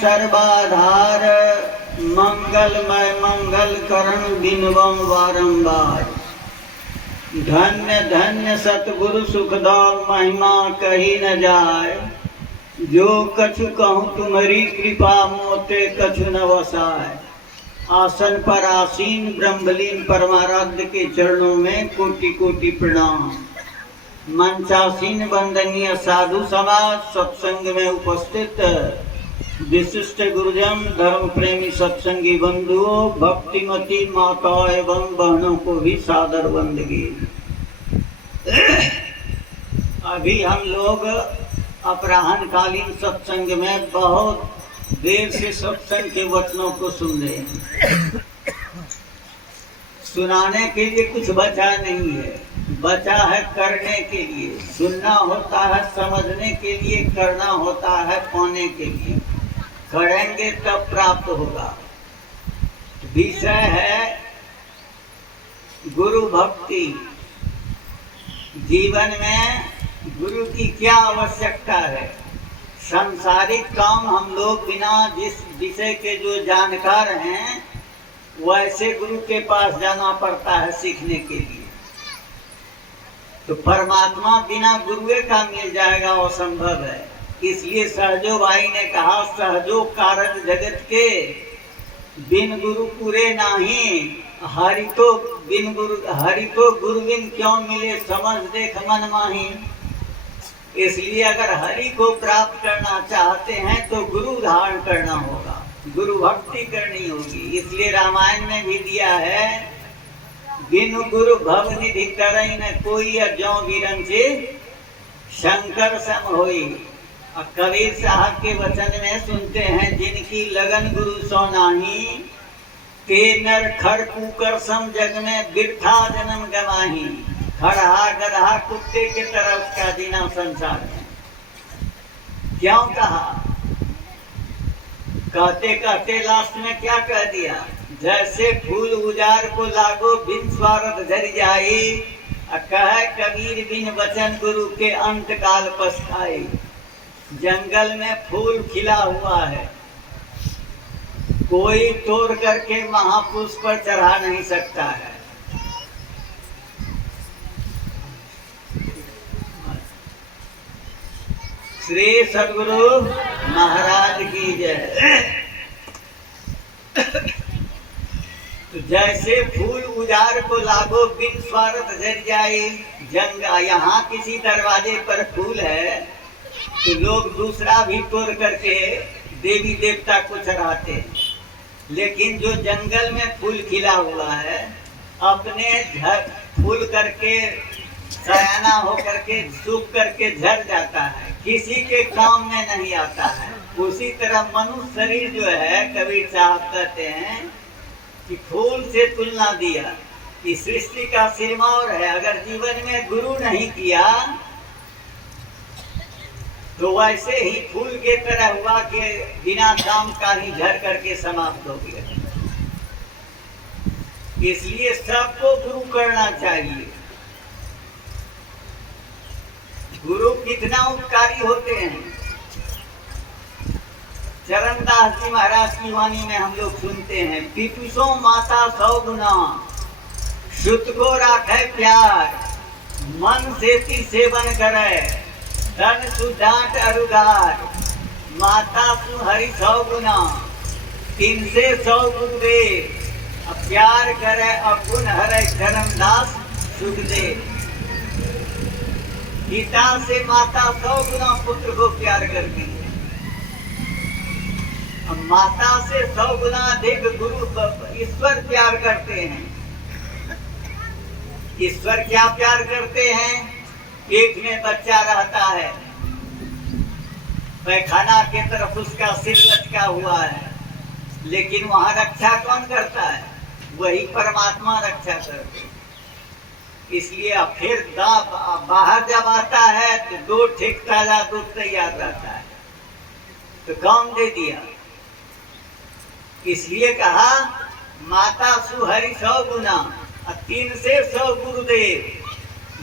सर्वाधार, मंगलमय मंगल करण बिनवम बारंबार। धन्य धन्य सतगुरु सुखदाव, महिमा कही न जाय। जो कछु कहूँ तुम्हारी कृपा, मोते कछु न वसाय। आसन पर आसीन ब्रह्मलीन परमाराध्य के चरणों में कोटि कोटि प्रणाम। मंचासीन वंदनीय साधु समाज, सत्संग में उपस्थित विशिष्ट गुरुजन, धर्म प्रेमी सत्संगी बंधुओं, भक्तिमती माताओं एवं बहनों को भी सादर वंदगी। अभी हम लोग अपराह्न कालीन सत्संग में बहुत देर से सत्संग के वचनों को सुन रहे हैं। सुनाने के लिए कुछ बचा नहीं है, बचा है करने के लिए। सुनना होता है समझने के लिए, करना होता है पाने के लिए। करेंगे तब प्राप्त होगा। विषय है गुरु भक्ति। जीवन में गुरु की क्या आवश्यकता है। सांसारिक काम हम लोग बिना जिस विषय के जो जानकार हैं, वैसे गुरु के पास जाना पड़ता है सीखने के लिए। तो परमात्मा बिना गुरुए का मिल जाएगा वो संभव है। इसलिए सहजो भाई ने कहा, सहजो कारज जगत के, बिन गुरु पूरे नाही। हरि तो गुरु बिन क्यों मिले, समझ देख मन माही। इसलिए अगर हरि को प्राप्त करना चाहते हैं तो गुरु धारण करना होगा, गुरु भक्ति करनी होगी। इसलिए रामायण में भी दिया है, बिनु गुरु भव निधि करई न कोई, ज्यों वीरन से शंकर सम होई। और कबीर साहब के वचन में सुनते हैं, जिनकी लगन गुरु सो नाही, ते नर खर कुकर सम, जग में बिरथा जन्म गवाही। खड़हा गधा कुत्ते की तरह उसका जीना संसार में। क्यों कहा? कहते कहते लास्ट में क्या कह दिया, जैसे फूल उजार को लागो, बिन स्वार्थ झर जाई। कह कबीर बिन वचन गुरु के, अंत काल पछताई। जंगल में फूल खिला हुआ है, कोई तोड़ करके महापुरुष पर चढ़ा नहीं सकता है। श्री सद्गुरु महाराज की जय। तो जैसे फूल उजार को लागो, बिन स्वार्थ झर जाए। यहाँ किसी दरवाजे पर फूल है तो लोग दूसरा भी तोड़ करके देवी देवता को चढ़ाते हैं। लेकिन जो जंगल में फूल खिला हुआ है, अपने फूल करके सयाना हो करके सूख करके झड़ जाता है, किसी के काम में नहीं आता है। उसी तरह मनुष्य शरीर जो है, कबीर साहब कहते हैं कि फूल से तुलना दिया कि सृष्टि का सिरमौर है। अगर जीवन में गुरु नहीं किया तो वैसे ही फूल के तरह हुआ कि बिना काम का ही झड़ करके समाप्त हो गया। इसलिए सबको गुरु करना चाहिए। गुरु कितना उपकारी होते हैं। चरणदास जी महाराज की वाणी में हम लोग सुनते हैं, पितुसो माता 100 गुना, सुत को राखे प्यार, मन से सेवन करे, धन सुडांट अरुगार। माता सु हरि 100 गुना, 3 से 100 गुरु दे। प्यार करे अवगुण हरे, धर्मदास सुख दे। पिता से माता 100 गुना पुत्र को प्यार करती है। माता से 100 गुना अधिक गुरु ईश्वर प्यार करते हैं। ईश्वर क्या प्यार करते हैं? पेट में बच्चा रहता है, पैखाना के तरफ उसका सिर लटका हुआ है, लेकिन वहां रक्षा कौन करता है? वही परमात्मा रक्षा करते। इसलिए फिर बाहर जब आता है तो 2 ठेक ताजा दूध तैयार रहता है, तो कौन दे दिया? इसलिए कहा माता सुहरि 100 गुना, 3 से 100 गुरुदेव।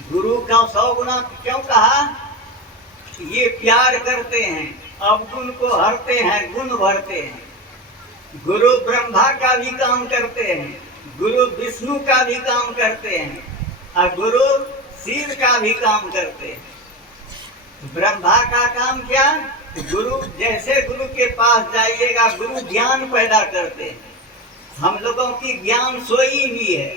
गुरु का 100 गुना क्यों कहा? ये प्यार करते हैं। अवगुण को हरते हैं, गुण भरते हैं। गुरु ब्रह्मा का भी काम करते हैं, गुरु विष्णु का भी काम करते हैं, और गुरु शिव का भी काम करते हैं। ब्रह्मा का काम क्या? गुरु, जैसे गुरु के पास जाइएगा, गुरु ज्ञान पैदा करते हैं। हम लोगों की ज्ञान सोई हुई है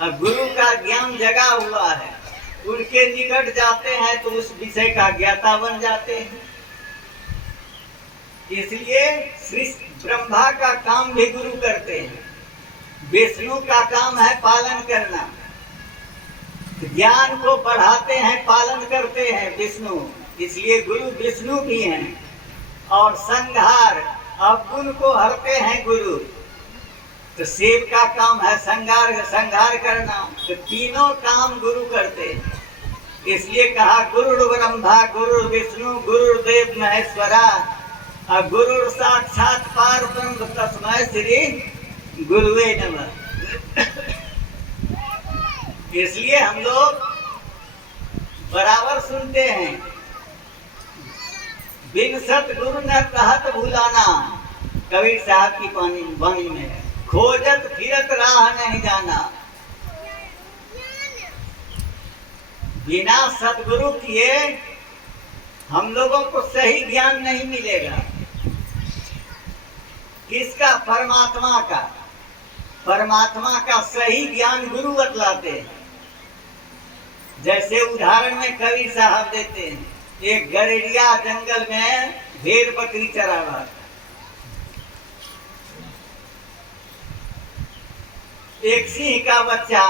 और गुरु का ज्ञान जगा हुआ है। उनके निकट जाते हैं तो उस विषय का ज्ञाता बन जाते हैं। इसलिए श्री ब्रह्मा का काम भी गुरु करते हैं, विष्णु का काम है पालन करना, ज्ञान को बढ़ाते हैं, पालन करते हैं विष्णु, इसलिए गुरु विष्णु भी हैं। और संहार, अवगुण को हरते हैं गुरु, तो शिव का काम है संहार करना। तो तीनों काम गुरु करते हैं। इसलिए कहा गुरु ब्रह्मा गुरु विष्णु गुरुदेव महेश्वरा, और गुरु साक्षात पारब्रह्म तस्मै श्री गुरुवे नमः। इसलिए हम लोग बराबर सुनते हैं, बिन सतगुरु न कहत भुलाना, कबीर साहब की वाणी में है। खोजत फिरत राह नहीं जाना, बिना सतगुरु किए हम लोगों को सही ज्ञान नहीं मिलेगा। किसका? परमात्मा का। परमात्मा का सही ज्ञान गुरु बतलाते हैं। जैसे उदाहरण में कबीर साहब देते हैं, एक गरेड़िया जंगल में भेड़ बकरी चरा रहा था। एक सिंह का बच्चा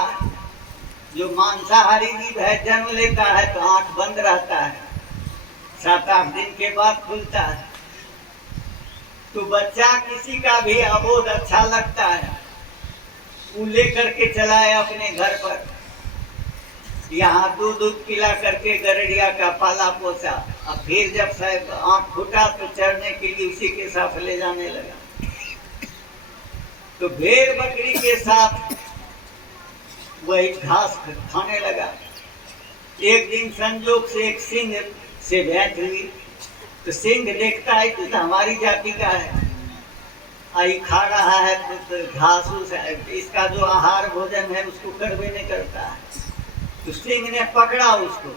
जो मांसाहारी जीव है, जन्म लेता है तो आंख बंद रहता है, 7-8 दिन के बाद खुलता है। तो बच्चा किसी का भी अबोध अच्छा लगता है, वो लेकर के चला है अपने घर पर। यहाँ दूध पिला करके गरेड़िया का पाला पोसा। अब फिर जब साहब आंख फूटा तो चढ़ने के लिए उसी के साथ ले जाने लगा। तो भेड़ बकरी के साथ वही घास खाने लगा। एक दिन संजोग से एक सिंह से भेंट हुई। तो सिंह देखता है तो हमारी जाति का है, आई खा रहा है तो घास, इसका जो आहार भोजन है उसको करवे नहीं करता है। तो सिंह ने पकड़ा उसको,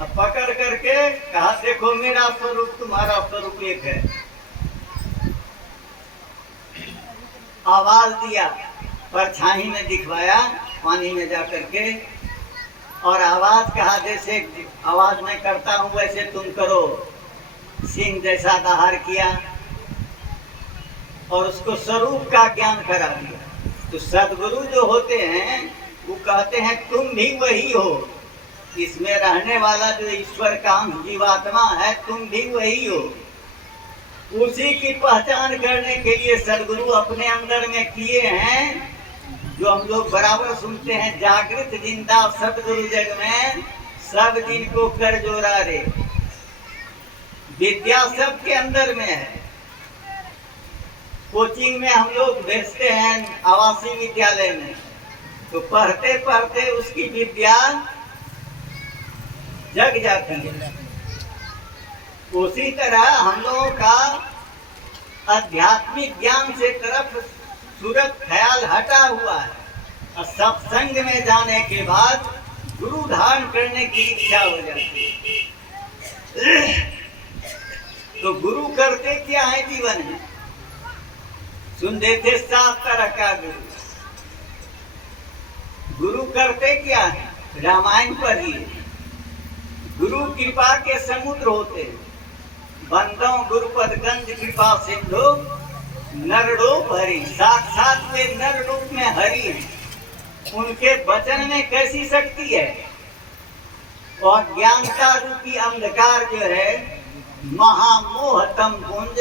अब पकड़ करके कहा देखो मेरा स्वरूप तुम्हारा स्वरूप एक है। आवाज दिया, परछाई में दिखवाया पानी में जा करके, और आवाज कहा जैसे आवाज मैं करता हूँ वैसे तुम करो। सिंह जैसा आहार किया और उसको स्वरूप का ज्ञान करा दिया। तो सदगुरु जो होते हैं वो कहते हैं तुम भी वही हो, इसमें रहने वाला जो ईश्वर का जीवात्मा है तुम भी वही हो। उसी की पहचान करने के लिए सदगुरु अपने अंदर में किए हैं, जो हम लोग बराबर सुनते हैं, जागृत जिंदा सदगुरु जग में सब दिन को कर जोड़ा रे। विद्या सबके अंदर में है। कोचिंग में हम लोग भेजते हैं आवासीय विद्यालय में, तो पढ़ते पढ़ते उसकी विद्या जग जाती है। उसी तरह हम लोगों का आध्यात्मिक ज्ञान से तरफ सूरत ख्याल हटा हुआ है, और सत्संग में जाने के बाद गुरु धारण करने की इच्छा हो जाती है। तो गुरु करते क्या है जीवन में? सुन देते 7 तरह का गुरु। गुरु करते क्या है? रामायण पढ़िए। गुरु कृपा के समुद्र होते हैं। बंदों गुरुपद गंज कृपा सिंधु नर रूप हरि, साक्षात वे नर रूप में हरि हैं। उनके वचन में कैसी शक्ति है। और ज्ञान का रूपी अंधकार जो है, महामोहतम पुंज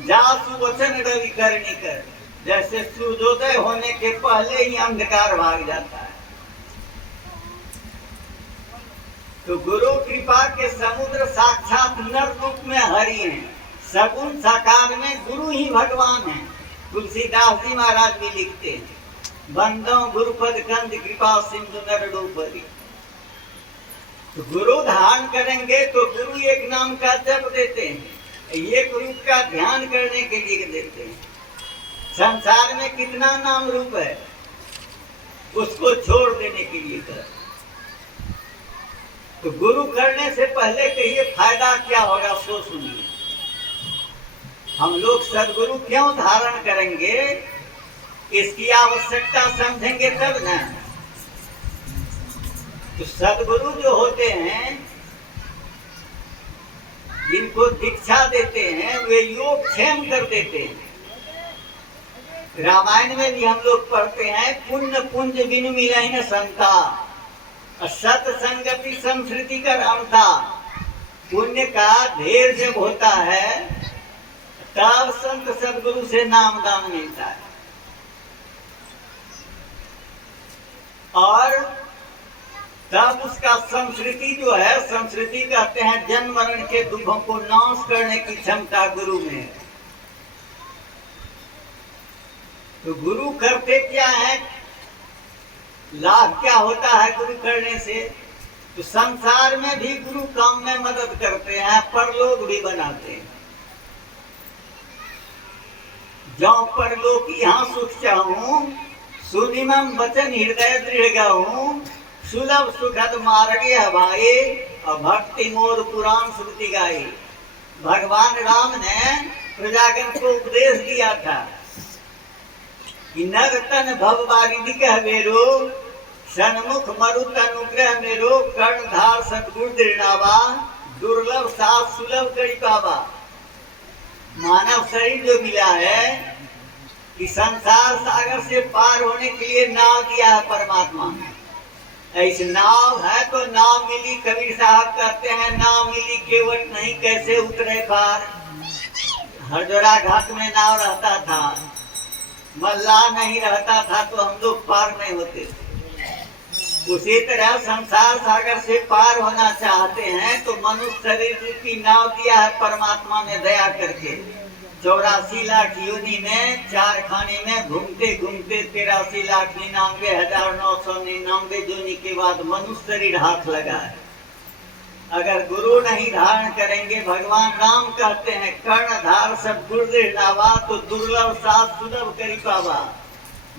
जासु वचन रवि करनी कर, जैसे सूर्योदय होने के पहले ही अंधकार भाग जाता है। तो गुरु कृपा के समुद्र साक्षात नर रूप में हरि हैं। सगुण साकार में गुरु ही भगवान है। तुलसीदास जी महाराज भी लिखते हैं, बंदों गुरुपद गंज कृपा सिंधु नर रूप हरि। तो गुरु धारण करेंगे तो गुरु एक नाम का जप देते हैं, एक रूप का ध्यान करने के लिए देते हैं। संसार में कितना नाम रूप है, उसको छोड़ देने के लिए कर। तो गुरु करने से पहले कहिए फायदा क्या होगा, सो सुनिए। हम लोग सदगुरु क्यों धारण करेंगे, इसकी आवश्यकता समझेंगे तब ना। तो सदगुरु जो होते हैं, जिनको दीक्षा देते हैं, वे योग क्षेम कर देते हैं। रामायण में भी हम लोग पढ़ते हैं, पुण्य पुंज बिनु मिलहि न संता, सत संगति संस्कृति का अंता। पुण्य का ढेर जब होता है तब संत सदगुरु से नाम दान मिलता है, और तब उसका संस्कृति जो है, संस्कृति कहते हैं जन्म मरण के दुखों को नाश करने की क्षमता गुरु में है। तो गुरु करते क्या है, लाभ क्या होता है गुरु करने से? तो संसार में भी गुरु काम में मदद करते हैं, परलोक भी बनाते हैं। जो परलोक यहाँ सुख चाहूं, सुनिमम वचन हृदय दृढ़ गाऊं, सुलभ सुखद मार्गे हवाए, भक्ति मोर पुराण श्रुति गाए। भगवान राम ने प्रजागण को उपदेश दिया था कि नर तन भव बारिधि कह मेरो, सन्मुख मरुत अनुग्रह मेरो, कर्णधार सतगुर दृढ़ावा, दुर्लभ साथ सुलभ करी पावा। मानव शरीर जो मिला है, कि संसार सागर से पार होने के लिए नाव दिया है परमात्मा ने। ऐसी नाव है तो नाव मिली, कबीर साहब कहते हैं नाव मिली केवट नहीं, कैसे उतरे पार। हरदोरा घाट में नाव रहता था, मल्लाह नहीं रहता था तो हम लोग पार नहीं होते। उसी तरह संसार सागर से पार होना चाहते हैं तो मनुष्य शरीर की नाव दिया है परमात्मा ने दया करके। 84 लाख योनि में, 4 खाने में घूमते घूमते 83,99,999 योनि के बाद मनुष्य शरीर हाथ लगा है। अगर गुरु नहीं धारण करेंगे, भगवान राम कहते हैं कर्णधार सब गुरुदेव नावा, तो दुर्लभ साथ सुलभ करी पावा।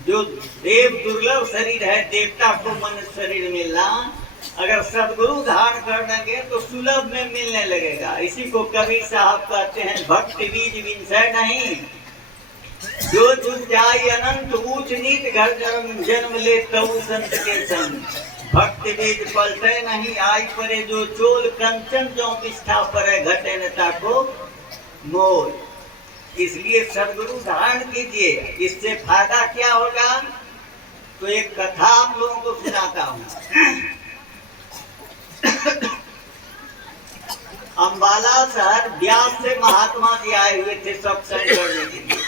जो देव दुर्लभ शरीर है, देवता को मनुष्य शरीर मिलना, अगर सदगुरु धारण कर देंगे तो सुलभ में मिलने लगेगा। इसी को कबीर साहब कहते हैं भक्ति बीज विंसय नहीं, जो जुट जाए अनंत ऊंच नीच घर जन्म ले तऊ संत के संग। भक्ति बीज पलटे नहीं, आई परे जो चोल कंचन जो निष्ठा परे घटे नेता को मोल। इसलिए सदगुरु धारण कीजिए। इससे फायदा क्या होगा, तो एक कथा आप लोगों को सुनाता हूँ। अंबाला शहर ब्यास से महात्मा जी आए हुए थे सत्संग करने के लिए।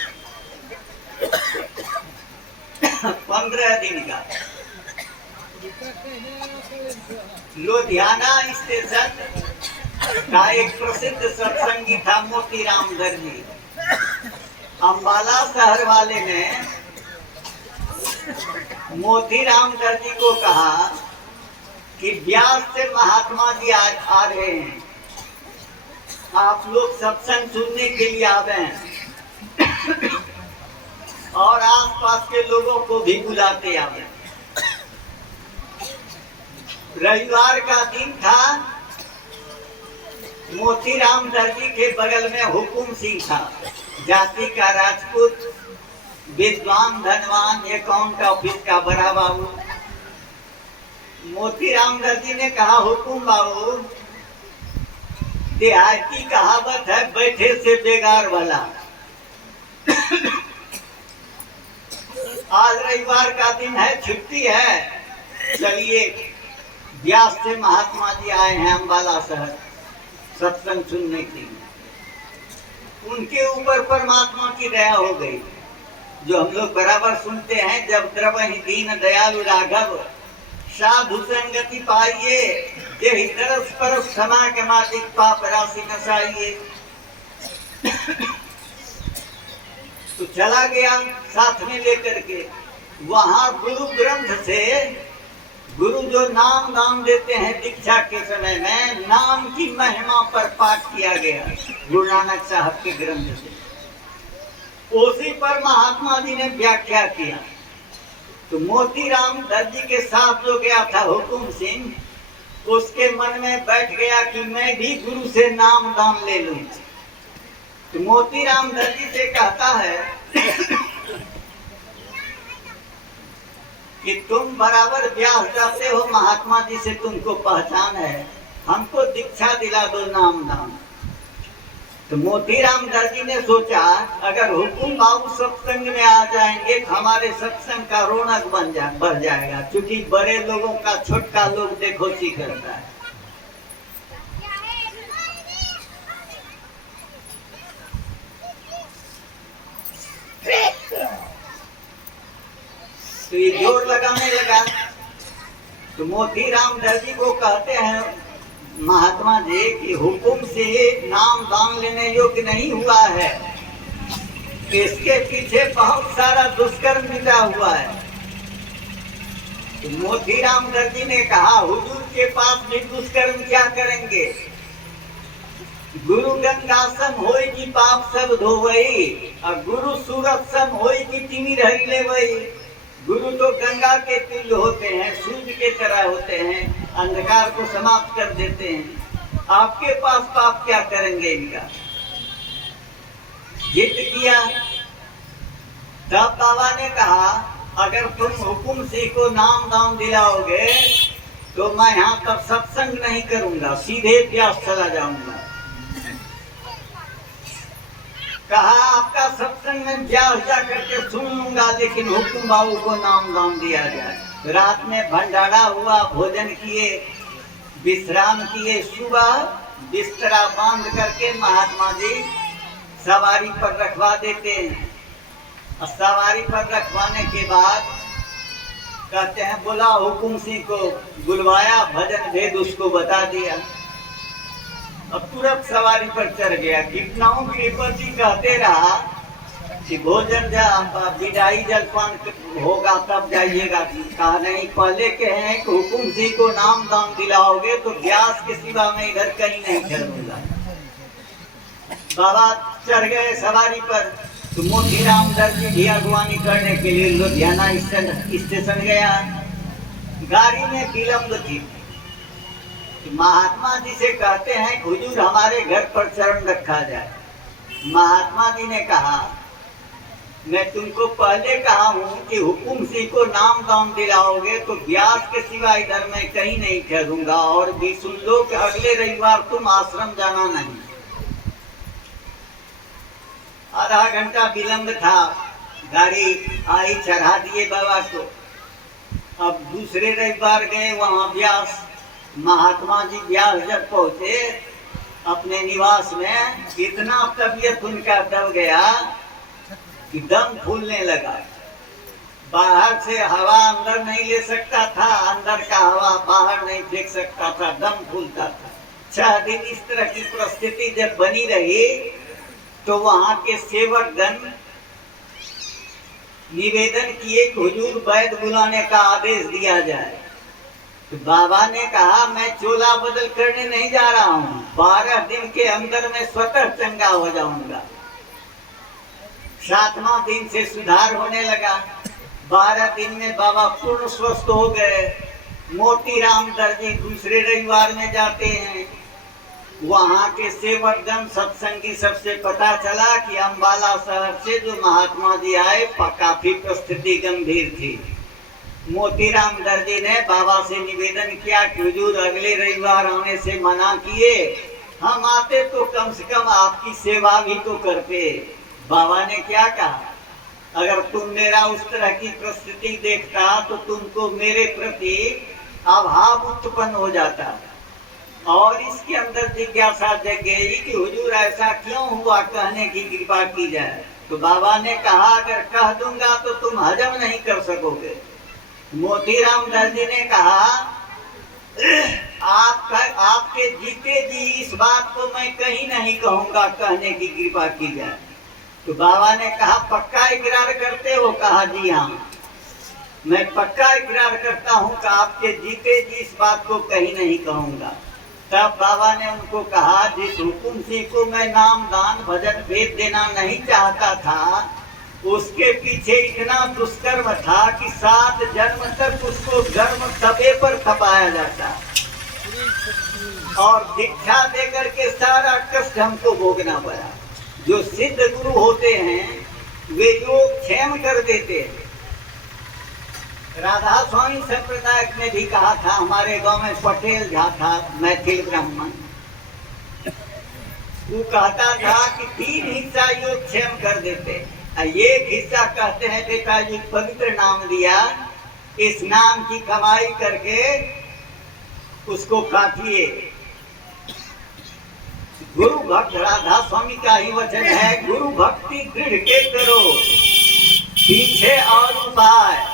15 दिन का। लुधियाना स्टेशन का एक प्रसिद्ध सत्संगी था मोतीराम दर्जी। अंबाला शहर वाले ने मोतीराम दर्जी को कहा कि ब्यास से महात्मा जी आज आ रहे हैं, आप लोग सत्संग सुनने के लिए आ गए हैं और आसपास के लोगों को भी बुलाते आ गए। रविवार का दिन था। मोतीराम दर्जी के बगल में हुकुम सिंह था, जाति का राजपूत, विद्वान, धनवान, अकाउंट ऑफिस का बड़ा बाबू। मोतीराम दर्जी ने कहा हुकुम बाबू, देहाती कहावत है बैठे से बेगार वाला। आज रविवार का दिन है, छुट्टी है, चलिए ब्यास से महात्मा जी आए हैं अंबाला शहर सत्संग सुनने के लिए। उनके ऊपर परमात्मा की दया हो गई, जो हम लोग बराबर सुनते हैं, जब द्रवहि दीन दयालु राघव, साधु संगति पाइए, यही तरस परस क्षमा के मालिक, पाप राशि नसाइए। तो चला गया साथ में लेकर के। वहां गुरु ग्रंथ से गुरु जो नाम दान देते हैं दीक्षा के समय में, नाम की महिमा पर पाठ किया गया गुरु नानक साहब के ग्रंथ से, उसी पर महात्मा जी ने व्याख्या किया। तो मोतीराम दर्जी के साथ जो गया था हुकुम सिंह, उसके मन में बैठ गया कि मैं भी गुरु से नाम दान ले लूं। तो मोतीराम दर्जी से कहता है कि तुम बराबर ब्याह जाते हो, महात्मा जी से तुमको पहचान है, हमको दीक्षा दिला दो नाम दान। तो मोतीराम दर्जी ने सोचा अगर हुकुम बाबू सत्संग में आ जाएंगे तो हमारे सत्संग का रौनक बढ़ जाएगा, क्योंकि बड़े लोगों का छोटका लोग देखोसी करता है। तो ये जोर लगाने लगा। तो मोतीराम दर्जी को कहते हैं महात्मा जी कि हुकुम से नाम दान लेने योग्य नहीं हुआ है, इसके पीछे बहुत सारा दुष्कर्म मिला हुआ है। तो मोतीराम दर्जी ने कहा हुजूर के पास भी दुष्कर्म क्या करेंगे, गुरु गंगा सम होएगी पाप सब धोवई, और गुरु सूरत सम होएगी तिमी रही ले वही। गुरु तो गंगा के तुल्य होते हैं, सूर्य के तरह होते हैं, अंधकार को समाप्त कर देते हैं, आपके पास पाप क्या करेंगे इनका। जिद किया। तब बाबा ने कहा अगर तुम हुकुम सिंह को नाम दान दिलाओगे तो मैं यहाँ तक सत्संग नहीं करूंगा, सीधे ब्यास चला जाऊंगा। कहा आपका सत्संग में ब्यास जा करके सुन लूंगा, लेकिन हुकुम बाबू को नाम दान दिया जाए। रात में भंडारा हुआ, भोजन किए, विश्राम किए, सुबह बिस्तरा बांध करके महात्मा जी सवारी पर रखवा देते हैं। और सवारी पर रखवाने के बाद कहते हैं बोला हुकुम सिंह को बुलवाया, भजन भेद उसको बता दिया, अब तुरंत सवारी पर चढ़ गया। कितनाओं कृपति कहते रहा कि भोजन विदाई जलपान होगा तब जाइएगा। कहा नहीं, पहले के हैं कि हुकुम सिंह को नाम दान दिलाओगे तो व्यास के सिवा में इधर कहीं नहीं चलूंगा। बाबा चढ़ गए सवारी पर। तो मोतीराम दर्जी भी अगवानी करने के लिए लुधियाना स्टेशन गया। गाड़ी में विलम्ब थी। महात्मा जी से कहते हैं हुजूर हमारे घर पर चरण रखा जाए। महात्मा जी ने कहा मैं तुमको पहले कहा हूँ कि हुकुम सिंह को नाम दान दिलाओगे तो व्यास के सिवा इधर मैं कहीं नहीं ठहरूंगा, और भी सुन लो कि अगले रविवार तुम आश्रम जाना नहीं। आधा घंटा विलम्ब था, गाड़ी आई, चढ़ा दिए बाबा को। अब दूसरे रविवार गए वहाँ व्यास। महात्मा जी व्यास जब पहुंचे अपने निवास में, इतना तबीयत उनका दब गया कि दम फूलने लगा। बाहर से हवा अंदर नहीं ले सकता था, अंदर का हवा बाहर नहीं फेंक सकता था, दम फूलता था। 6 दिन इस तरह की परिस्थिति जब बनी रही तो वहां के सेवकगण निवेदन किए कि हुजूर वैद्य बुलाने का आदेश दिया जाए। तो बाबा ने कहा मैं चोला बदल करने नहीं जा रहा हूँ, 12 दिन के अंदर मैं स्वतः चंगा हो जाऊंगा। 7वां दिन से सुधार होने लगा। 12 दिन में बाबा पूर्ण स्वस्थ हो गए। मोतीराम दर्जी दूसरे रविवार में जाते हैं। वहाँ के सेवकगण सत्संगी सबसे पता चला कि अम्बाला शहर से जो महात्मा जी आए काफी परिस्थिति गंभीर थी। मोतीराम दर्जी ने बाबा से निवेदन किया कि हुजूर अगले रविवार आने से मना किए, हम आते तो कम से कम आपकी सेवा भी तो करते। बाबा ने क्या कहा, अगर तुम मेरा उस तरह की परिस्थिति देखता तो तुमको मेरे प्रति अभाव उत्पन्न हो जाता, और इसके अंदर जिज्ञासा जग गई कि हुजूर ऐसा क्यों हुआ, कहने की कृपा की जाए। तो बाबा ने कहा अगर कह दूंगा तो तुम हजम नहीं कर सकोगे। मोतीराम दर्जी ने कहा आपके जीते जी इस बात को मैं कहीं नहीं कहूंगा, कहने की कृपा की जाए। तो बाबा ने कहा पक्का इकरार करते हो? कहा जी हाँ। मैं पक्का इकरार करता हूँ कि आपके जीते जी इस बात को कहीं नहीं कहूँगा। तब बाबा ने उनको कहा, जिस हुकुम सिंह को मैं नाम दान भजन भेद देना नहीं चाहता था, उसके पीछे इतना दुष्कर्म था कि 7 जन्म तक उसको गर्म तवे पर तपाया जाता और दीक्षा देकर के सारा कष्ट हमको भोगना पड़ा। जो सिद्ध गुरु होते हैं वे योग क्षेम कर देते हैं। राधा स्वामी संप्रदाय ने भी कहा था, हमारे गांव में पटेल झा था, मैथिल ब्राह्मण, वो कहता था कि 3 हिस्सा योग क्षेम कर देते, एक हिस्सा कहते हैं बेटा जी पवित्र नाम दिया, इस नाम की कमाई करके उसको काटिए। गुरु भक्त राधा स्वामी का ही वचन है, गुरु भक्ति दृढ़ के करो, पीछे और उपाय,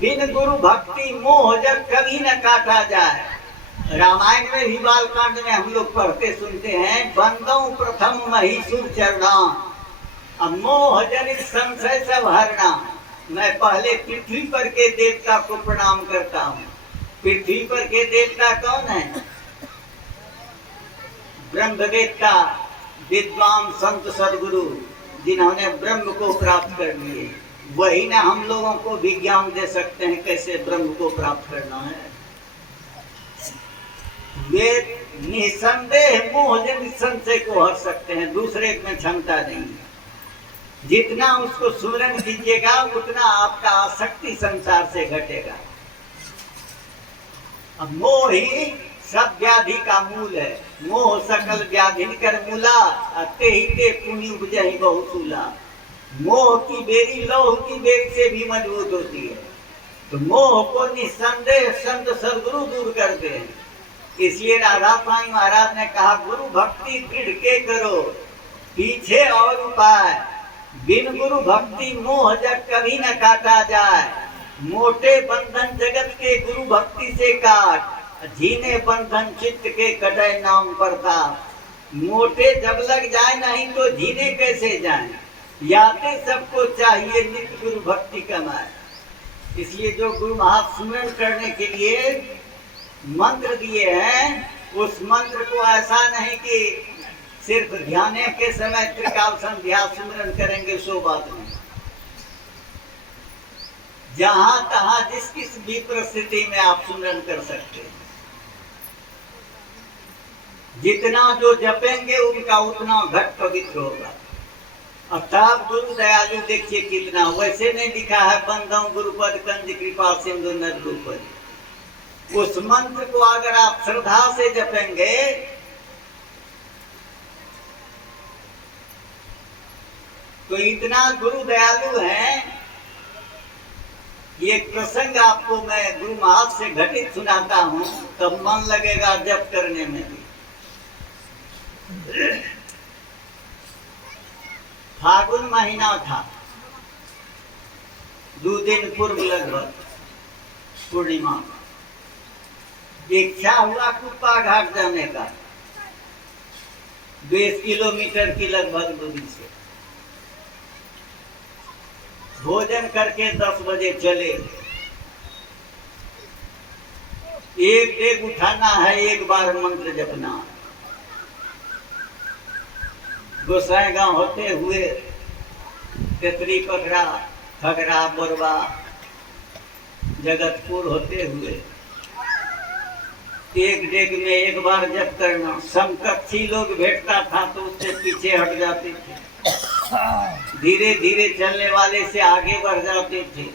बिन गुरु भक्ति मोह जब कभी न काटा जाए। रामायण में भी बालकांड में हम लोग पढ़ते सुनते हैं, बंदों प्रथम महीसुर चरणा, अब मोह जनित संशय सब हरना। मैं पहले पृथ्वी पर के देवता को प्रणाम करता हूँ। पृथ्वी पर के देवता कौन है? ब्रह्मवेत्ता, विद्वान संत सदगुरु, जिन्होंने ब्रह्म को प्राप्त कर लिए, वही ना हम लोगों को विज्ञान दे सकते हैं कैसे ब्रह्म को प्राप्त करना है। वे निसंदेह मोह जनित संशय को हर सकते हैं, दूसरे में क्षमता नहीं है। जितना उसको सुमरन कीजिएगा उतना आपका आसक्ति संसार से घटेगा। अब मोह ही सब व्याधि का मूल है। मोह सकल व्याधि कर मूला, ते ही ते पुण्य उपजहि बहुसूला। मोह की बेरी लौह की बेरी से भी मजबूत होती है। तो मोह को निसंदेह संत सदगुरु दूर करते हैं। इसलिए राधा स्वामी महाराज ने कहा, गुरु भक्ति दृढ़ के करो, पीछे और उपाय, बिन गुरु भक्ति मोह जब कभी न काटा जाए। मोटे बंधन जगत के गुरु भक्ति से काट, जीने बंधन चित्त के कटे नाम प्रताप। मोटे जब लग जाए नहीं तो जीने कैसे जाए, याते सबको चाहिए नित्य गुरु भक्ति कमाए। इसलिए जो गुरु महास्मरण करने के लिए मंत्र दिए हैं, उस मंत्र को ऐसा नहीं कि सिर्फ ध्यान के समय त्रिकाल संध्या सुमरन करेंगे, सो बात नहीं। जहां तहां जिस किस भी परिस्थिति में आप सुमरन कर सकते हैं। जितना जो जपेंगे उनका उतना घट पवित्र होगा। अर्थात गुरु दयालु देखिए कितना, वैसे नहीं लिखा है बंदों गुरुपद कंज कृपा सिंधु नर रूपद। उस मंत्र को अगर आप श्रद्धा से जपेंगे तो इतना गुरु दयालु है। एक प्रसंग आपको मैं गुरु महाराज से घटित सुनाता हूँ, तब मन लगेगा जप करने में भी। फागुन महीना था, 2 दिन पूर्व लगभग पूर्णिमा, इच्छा हुआ कुप्पा घाट जाने का, 20 किलोमीटर की लगभग दूरी से। भोजन करके 10 बजे चले। एक डेग उठाना है, एक बार मंत्र जपना। गोसाईगांव होते हुए तेतरी पकड़ा, खगरा, बोरबा, जगतपुर होते हुए एक डेग में एक बार जप करना। समकक्षी लोग भेटता था तो उससे पीछे हट जाते थे, धीरे धीरे चलने वाले से आगे बढ़ जाते थे।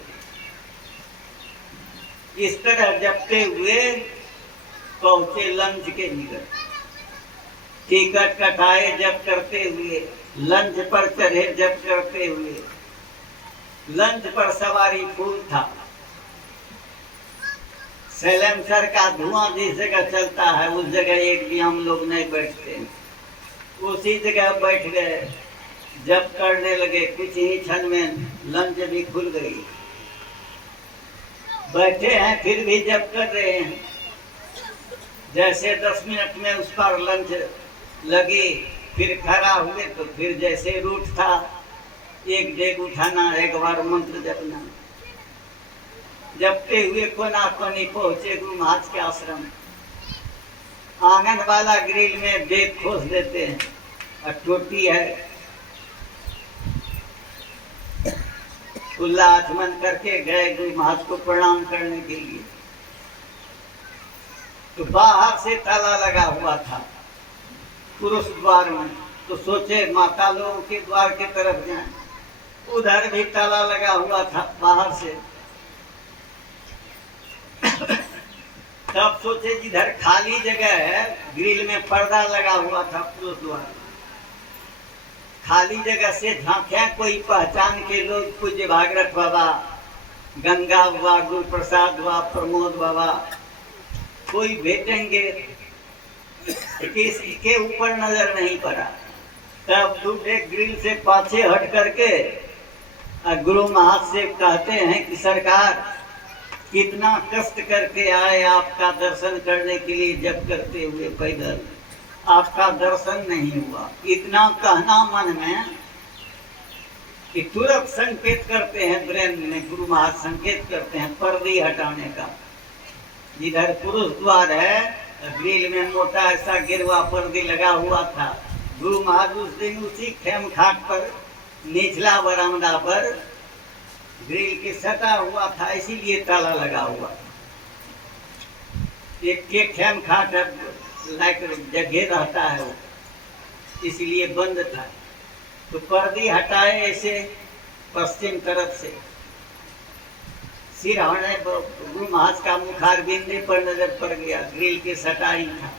इस तरह जपते हुए पहुंचे लंच के निकट। टिकट कटाए जप करते हुए, लंच पर चढ़े जप करते हुए। लंच पर सवारी फूल था। सैलेंसर का धुआं जिस जगह चलता है उस जगह एक भी हम लोग नहीं बैठते, उसी जगह बैठ गए, जप करने लगे। कुछ ही क्षण में लंच भी खुल गई। बैठे हैं फिर भी जप कर रहे हैं। जैसे 10 मिनट में उस पर लंच लगी, फिर खड़ा हुए तो फिर जैसे रूट था, एक डेग उठाना, एक बार मंत्र जपना। जपते हुए कोना कोनी पहुंचे गुरु महाराज के आश्रम। आंगन वाला ग्रिल में बेग खोस देते हैं और टोटी है, खुला आचमन करके गए गुरु महाराज को प्रणाम करने के लिए। तो बाहर से ताला लगा हुआ था पुरुष द्वार में, तो सोचे माता लोगों के द्वार की तरफ जाएं, उधर भी ताला लगा हुआ था बाहर से। तब सोचे जिधर खाली जगह है, ग्रिल में पर्दा लगा हुआ था पुरुष द्वार, खाली जगह से झांके कोई पहचान के लोग, पूज्य भागरथ बाबा, गंगा बाबा, गुरु प्रसाद बाबा, प्रमोद बाबा, कोई भेटेंगे, किसी के ऊपर नजर नहीं पड़ा। तब दूसरे ग्रिल से पाछे हट करके गुरु महाराज से कहते हैं कि सरकार कितना कष्ट करके आए आपका दर्शन करने के लिए, जब करते हुए पैदल आपका दर्शन नहीं हुआ। इतना कहना मन में कि तुरंत संकेत करते हैं, ब्रेन में गुरु महाराज संकेत करते हैं पर्दे हटाने का। जिधर पुरुष द्वार है, ग्रिल में मोटा ऐसा गिरवा पर्दे लगा हुआ था। गुरु महाराज उस दिन उसी खेम खाट पर, निचला बरामदा पर ग्रिल के सटा हुआ था, इसीलिए ताला लगा हुआ था। एक के खेम खाट लाइक जगह रहता है वो, इसलिए बंद था। तो पर्दे हटाए ऐसे पश्चिम तरफ से, सिर हटने पर गुरु महाराज का मुखार बिंदे पर नजर पड़ गया, ग्रिल के सटाई था।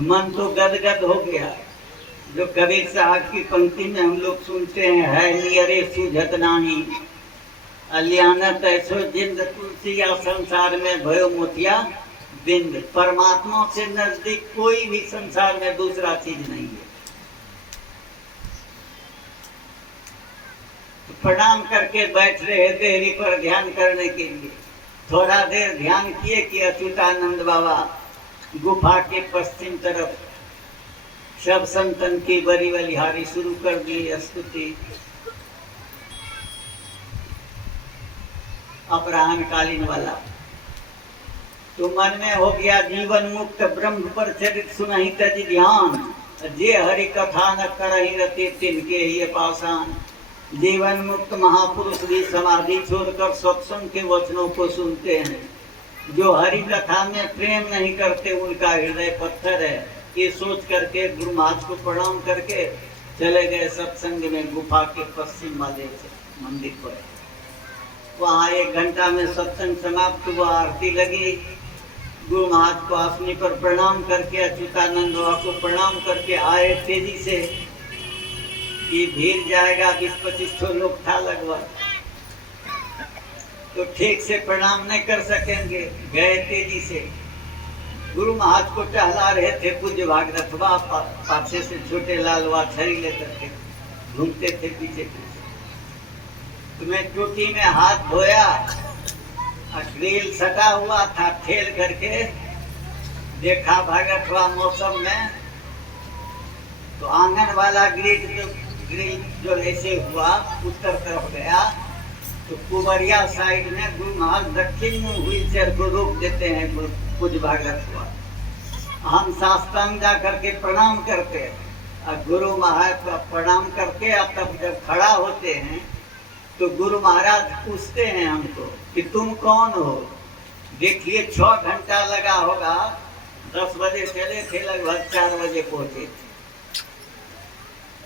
मन तो गदगद हो गया। जो कबीर साहब की पंक्ति में हम लोग सुनते हैं, है नियरे सुझत नाही, अलियानत ऐसो जिंद तुलसी, या संसार में भयो मोतिया बिंद। परमात्मा से नजदीक कोई भी संसार में दूसरा चीज नहीं है। तो प्रणाम करके बैठ रहे देहरी पर ध्यान करने के लिए। थोड़ा देर ध्यान किए कि अच्युतानंद बाबा गुफा के पश्चिम तरफ सब संतन की बड़ी बलिहारी शुरू कर दी, स्तुति अपराहन कालीन वाला। तो मन में हो गया जीवन मुक्त ब्रह्म पर चरित सुनहि तज ध्यान, जे हरि कथा न करहि रति तिनके ही पाषाण। जीवन मुक्त महापुरुष भी समाधि छोड़कर सत्संग के वचनों को सुनते हैं। जो हरि कथा में प्रेम नहीं करते उनका हृदय पत्थर है। ये सोच करके गुरु महाराज को प्रणाम करके चले गए सत्संग में, गुफा के पश्चिम वाले मंदिर पर। वहाँ 1 घंटा में सत्संग समाप्त हुआ, आरती लगी। गुरु महाराज को आसनी पर प्रणाम करके, अच्युतानंद बाबा को प्रणाम करके आए तेजी से कि भीड़ जाएगा, 20-25 लोग था लगभग, तो ठीक से प्रणाम नहीं कर सकेंगे। गए तेजी से, गुरु महाराज को टहला रहे थे पूज्य भागरथ बाबा, पाछे से छोटे लाल छड़ी लेकर के घूमते थे पीछे पीछे। तो मैं टोटी में हाथ धोया, ग्रिल सटा हुआ था, ठेल करके देखा भागरथ बाबा मौसम में, तो आंगन वाला ग्रिल जो ऐसे हुआ उत्तर तरफ गया, तो कुबरिया साइड में गुरु महाराज दक्षिण में व्हीलचेयर को रोक देते हैं पूज्य भागरथ बाबा। हम साष्टांग जा करके प्रणाम करते हैं और गुरु महाराज का प्रणाम करके, अब तब जब खड़ा होते हैं तो गुरु महाराज पूछते हैं हमको कि तुम कौन हो। देखिए 6 घंटा लगा होगा, 10 बजे चले थे, लगभग 4 बजे पहुंचे थे।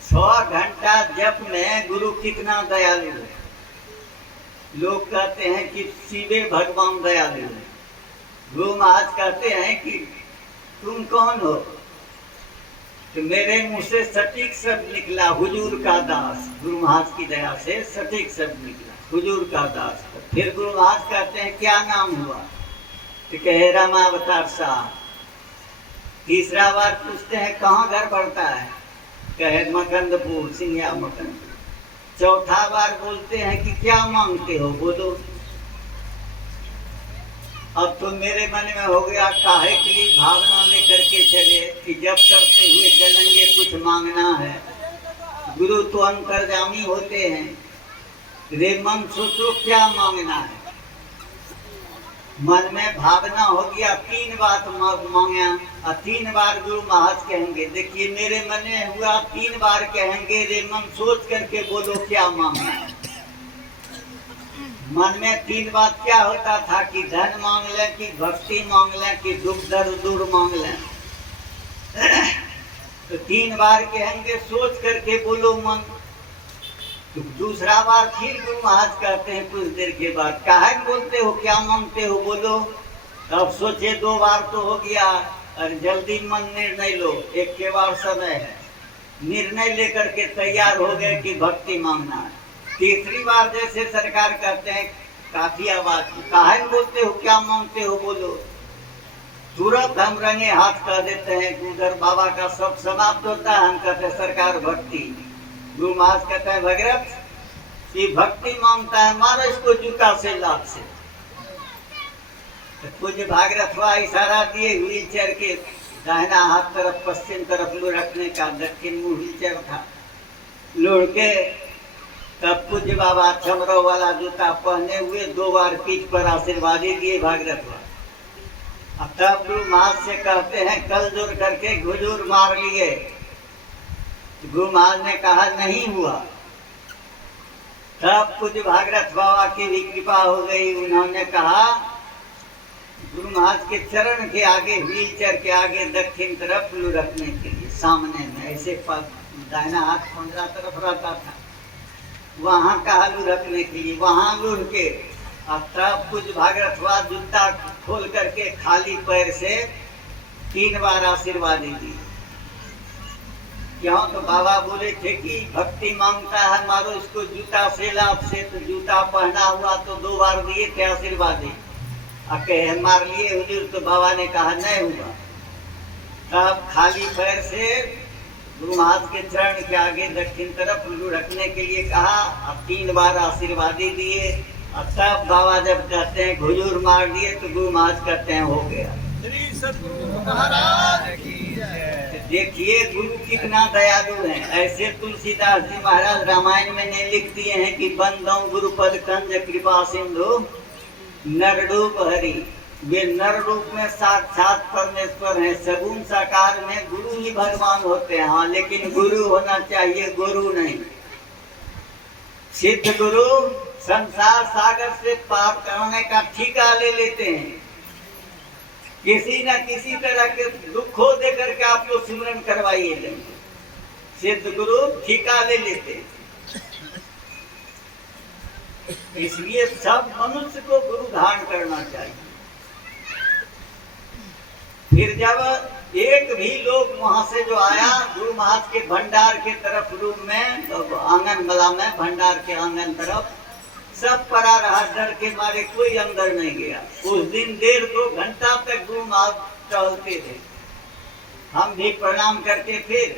6 घंटा जप में गुरु कितना दयालु है। लोग कहते हैं कि शिवे भगवान दयालु है। गुरु महाराज कहते हैं कि तुम कौन हो, तो मेरे मुंह से सटीक शब्द निकला, हुजूर का दास। गुरु महाराज की दया से सटीक शब्द निकला, हुजूर का दास। फिर गुरु महाराज कहते हैं क्या नाम हुआ, तो कहे रामावतार साहब। तीसरा बार पूछते हैं कहाँ घर पड़ता है, कहे मकंदपुर, सिंधिया मकंदपुर। चौथा बार बोलते हैं कि क्या मांगते हो, बोलो। अब तो मेरे मन में हो गया काहे के लिए भावना लेकर के चले कि जब करते हुए चलेंगे कुछ मांगना है। गुरु तो अंतर्जामी होते हैं, रे मन सोचो क्या मांगना है। मन में भावना हो गया, 3 बात मांगे और 3 बार गुरु महाराज कहेंगे, देखिए मेरे मन में हुआ 3 बार कहेंगे, रे मन सोच करके बोलो क्या मांगना है। मन में 3 बात क्या होता था कि धन मांग लें, कि भक्ति मांग लें, कि दुख दर्द दूर मांग लें। तो 3 बार कहेंगे, सोच करके बोलो मन। तो दूसरा बार फिर गुरु महाराज कहते हैं कुछ देर के बाद, काहे बोलते हो, क्या मांगते हो, बोलो। अब सोचे 2 बार तो हो गया, और जल्दी मन निर्णय लो, एक के बार समय है। निर्णय लेकर के तैयार हो गए कि भक्ति मांगना है। तीसरी बार जैसे सरकार कहते हैं, काफी आवाज, काहे बोलते हो, क्या मांगते हो, बोलो। तुरंत हम रंगे हाथ कह देते हैं, उधर बाबा का सब समाप्त होता है, हम कहते हैं सरकार भक्ति। गुरु महाराज कहते हैं, भगीरथ ये भक्ति मांगता है, मारो इसको जूता से लात से। तो कुछ भागीरथ हुआ, इशारा दिए व्हील चेयर के दाहिना हाथ तरफ पश्चिम तरफ लुढ़कने का, दक्षिण मुंह व्हील चेयर था, लुढ़ के तब पूज्य बाबा चमरो वाला जूता पहने हुए 2 बार पीठ पर आशीर्वादी दिए भागीरथ हुआ। अब तब गुरु महाराज से कहते हैं, कल जोर करके घुजूर मार लिए। गुरु महाराज ने कहा नहीं हुआ। तब पूज्य भागीरथ बाबा की भी कृपा हो गई, उन्होंने कहा गुरु महाराज के चरण के आगे, व्हील चेयर के आगे दक्षिण तरफ लुढ़कने के लिए, सामने में ऐसे दाहिना हाथ 15 तरफ रहता था, वहां कहा लुढ़कने के लिए, वहां लुढ़ के। अब तब कुछ भागीरथ हुआ, जूता खोल करके खाली पैर से 3 बार आशीर्वाद दी। क्यों? तो बाबा बोले थे कि भक्ति मांगता है, मारो इसको जूता से लाभ से। तो जूता पहना हुआ तो 2 बार दिए थे आशीर्वाद, कहे मार लिए हुजूर। तो बाबा ने कहा नहीं हुआ। तब खाली पैर से गुरु महाराज के चरण के आगे दक्षिण तरफ लुढ़कने के लिए कहा, अब 3 बार आशीर्वादी दिए। और तब बाबा जब कहते हैं हुजूर मार दिए, तो गुरु महाराज कहते हैं हो गया। सतगुरु महाराज की जय। देखिए गुरु कितना दयालु है। ऐसे तुलसीदास जी महाराज रामायण में ने लिख दिए हैं कि बंदों गुरुपद कंज कृपा सिंधु नर रूप हरि। वे नर रूप में साक्षात परमेश्वर हैं, सगुण साकार में गुरु ही भगवान होते हैं। हाँ, लेकिन गुरु होना चाहिए, गुरु नहीं। सिद्ध गुरु संसार सागर से पार करने का ठिका ले लेते हैं। किसी न किसी तरह के दुख हो दे करके आप लोग सिमरन करवाइए लेंगे। सिद्ध गुरु ठिका ले लेते हैं। इसलिए सब मनुष्य को गुरु धारण करना चाहिए। फिर जब एक भी लोग वहां से जो आया, गुरु महाराज के भंडार के तरफ रूम में, तो आंगन वाला में भंडार के आंगन तरफ सब पड़ा रहा, डर के मारे कोई अंदर नहीं गया। उस दिन 1.5-2 घंटा तक गुरु महाराज टहलते थे। हम भी प्रणाम करके फिर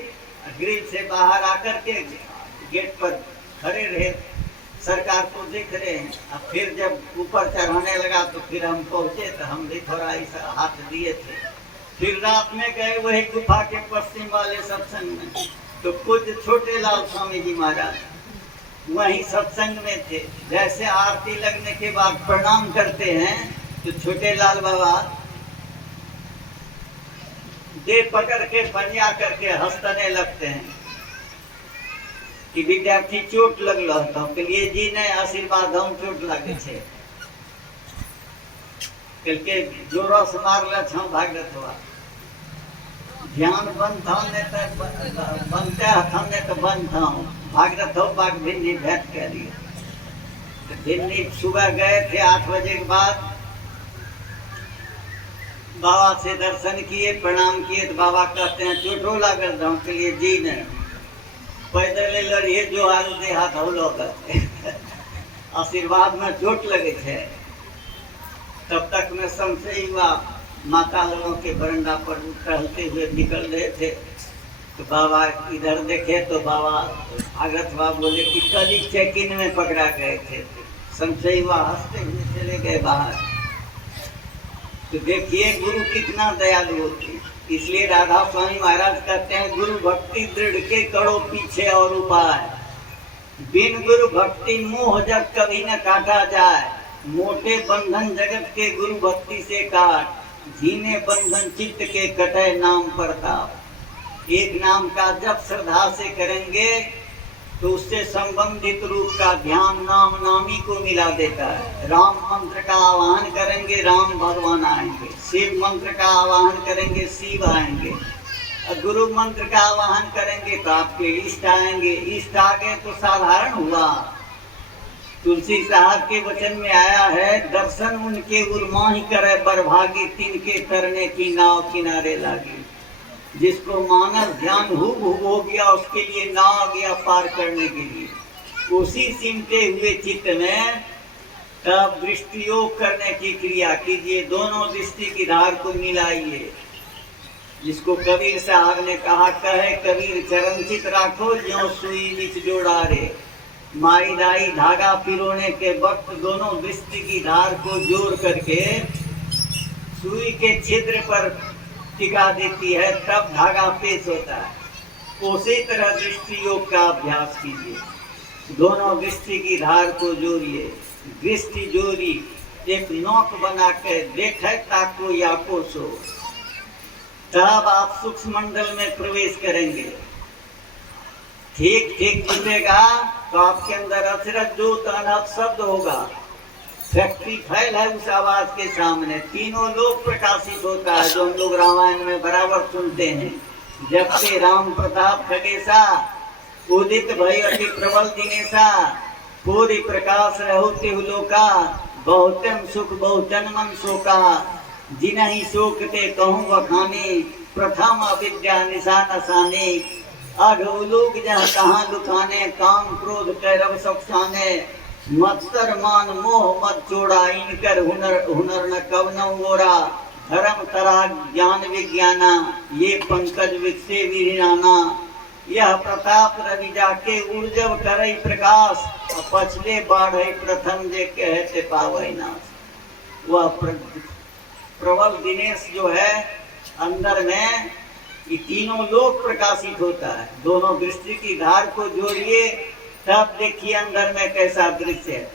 ग्रिल से बाहर आकर के गेट पर खड़े रहे, सरकार को देख रहे हैं। अब फिर जब ऊपर चढ़ाने लगा तो फिर हम पहुंचे, तो हम भी थोड़ा ऐसा हाथ दिए थे। फिर रात में गए वही गुफा के पश्चिम वाले सत्संग में, तो कुछ छोटे लाल स्वामी जी महाराज वहीं सत्संग में थे। जैसे आरती लगने के बाद प्रणाम करते हैं, तो छोटे लाल बाबा दे पकड़ के पंजा करके हंसने लगते हैं कि विद्यार्थी चोट लगल तो कहलिए जी नहीं, आशीर्वाद हम चोट लगे छे के जोर से मारल छौ भागत हुआ। ध्यान बंद था ने तो बनते हथन ने तो बंद था भागत हो। बाग भिन्नी भेंट कर दिया। भिन्नी सुबह गए थे 8 बजे के बाद, बाबा से दर्शन किए, प्रणाम किए। तो बाबा कहते हैं चोटो लागल था के लिए जी नहीं, पैदल लड़िए जो आलू दे हाथ हो लोग आशीर्वाद में चोट लगे थे। तब तक में संशय हुआ, माता लोगों के बरंडा पर टहलते हुए निकल रहे थे। तो बाबा इधर देखे तो बाबा भागत बाबा बोले कि कल ही चेकिन में पकड़ा गए थे। संशय हुआ, हंसते हुए चले गए बाहर। तो देखिए गुरु कितना दयालु होते। इसलिए राधा स्वामी महाराज कहते हैं गुरु भक्ति दृढ़ के करो पीछे और उपाय, बिन गुरु भक्ति मोह जब कभी न काटा जाए। मोटे बंधन जगत के गुरु भक्ति से काट, जीने बंधन चित्त के कटे नाम प्रताप। एक नाम का जप श्रद्धा से करेंगे तो उससे संबंधित रूप का ध्यान नाम नामी को मिला देता है। राम मंत्र का आवाहन करेंगे, राम भगवान आएंगे। शिव मंत्र का आवाहन करेंगे, शिव आएंगे। और गुरु मंत्र का आवाहन करेंगे तो आपके इष्ट आएंगे। इष्ट आ गए तो साधारण हुआ। तुलसी साहब के वचन में आया है, दर्शन उनके उर्माही करे बरभागी, तिनके तरने की नाव किनारे लागी। जिसको मानस ध्यान हो गया उसके लिए नाव आ गया पार करने के लिए। उसी सिमटे हुए चित्त में तब दृष्टि योग करने की क्रिया कीजिए। दोनों दृष्टि की धार को मिलाइए। जिसको कबीर साहब ने कहा, कहे कबीर चरण चित राखो, ज्यों सुई निच जोड़ा रे। माई दाई धागा पिरोने के वक्त दोनों दृष्टि की धार को जोड़ करके सुई के छिद्र पर टिका देती है, तब धागा पेश होता है। उसी तरह दृष्टि योग का अभ्यास कीजिए। दोनों दृष्टि की धार को जोड़िए। दृष्टि जोड़ी एक नोक बना के देखे ताको या कोसो, तब आप सूक्ष्म मंडल में प्रवेश करेंगे। ठीक ठीक बुझेगा तो आपके अंदर अचरज जोत अनहद शब्द होगा। शक्ति फैल है उस आवाज के सामने। तीनों लोग प्रकाशित होता है, जो हम लोग रामायण में बराबर सुनते हैं। जब से राम प्रताप खगेशा, उदित भय अति प्रबल दिनेशा, पूरी प्रकाश रहोते लोका, बहुतम सुख बहुतन मन शोका। जिनहि शोक ते कहूँ बखानी, प्रथम अविद्या निशान असानी। अघ लोग जहाँ कहाँ लुकाने, काम क्रोध कैरव सक्षाने। मत्सर मान मोह मत जोड़ा, इनकर हुनर न कवनो ओरा। धर्म तरा ज्ञान विज्ञाना, ये पंकज विकसे विरिनाना। यह प्रताप रवि जाके उर्जव करई प्रकाश, पछले बाढ़ प्रथम जे कहते पावै नाश। वह प्रबल दिनेश जो है अंदर में, ये तीनों लोग प्रकाशित होता है। दोनों दृष्टि की धार को जोड़िए, तब देखिए अंदर में कैसा दृश्य है।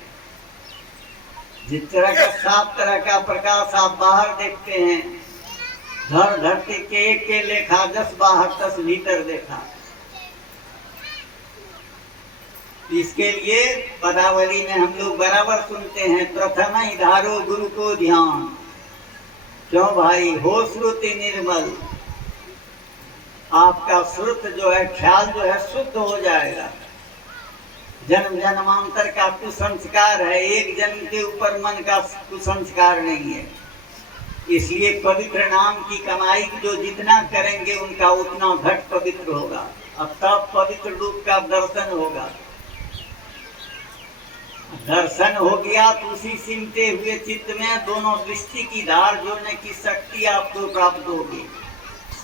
जिस तरह का 7 तरह का प्रकाश आप बाहर देखते हैं, धर धरती के एक के लेखा, 10 बाहर 10 भीतर देखा। इसके लिए पदावली में हम लोग बराबर सुनते हैं, प्रथम ही धारो गुरु को ध्यान। क्यों भाई, हो श्रुति निर्मल। आपका श्रुत जो है, ख्याल जो है शुद्ध हो जाएगा। जन्म जन्मांतर का कुसंस्कार है, एक जन्म के ऊपर मन का कुसंस्कार नहीं है। इसलिए पवित्र नाम की कमाई जो जितना करेंगे उनका उतना घट पवित्र होगा। अब तब पवित्र रूप का दर्शन होगा। दर्शन हो गया तो उसी सिमटे हुए चित्त में दोनों दृष्टि की धार जोड़ने की शक्ति आपको प्राप्त होगी।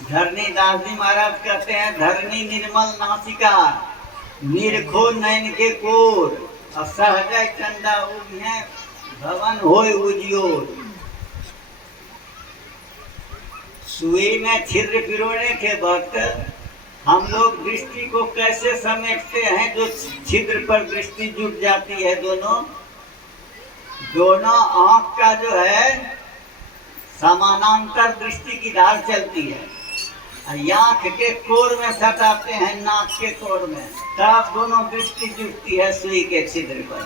धरनी दास जी महाराज कहते हैं, धरनी निर्मल नासिका, निरखो नयन के कोर। असहजय चंदा उगे, भवन होय उजियोर। सुई में छिद्र पिरोने के वक्त हम लोग दृष्टि को कैसे समेटते हैं, जो छिद्र पर दृष्टि जुट जाती है। दोनों आंख का जो है समानांतर दृष्टि की धार चलती है। आंख के कोर में सटाते हैं, नाक के कोर में, तब दोनों दृष्टि जुटती है सुई के छिद्र पर।